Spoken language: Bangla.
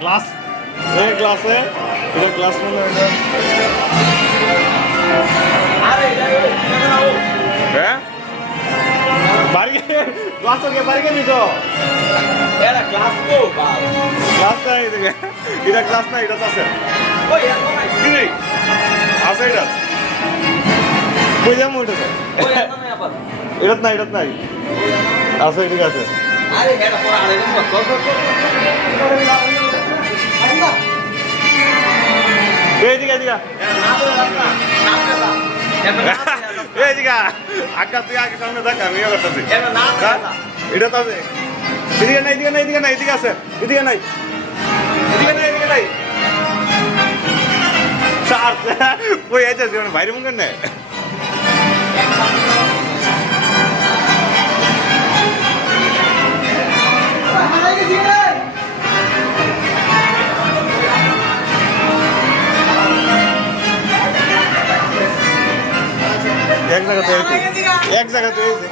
গ্লাস গ্লাসে এটা গ্লাস মনে হয় হ্যাঁ বাড়ি গ্লাস ওকে বাড়ি গেলি তো গ্লাস নাই এটা গ্লাস না এটা তো আছে কি রে আছে এটা কই যাবো ওইটাতে এটাত নাই আছে ঠিক আছে আকা তুই আগে সামনে দেখ আমি করতেছি এটা তো আছে এদিকে নাই এদিকে আছে এদিকে নাই ওই আছে বাইরে মুখ নেই এক জায়গাতে হয়েছে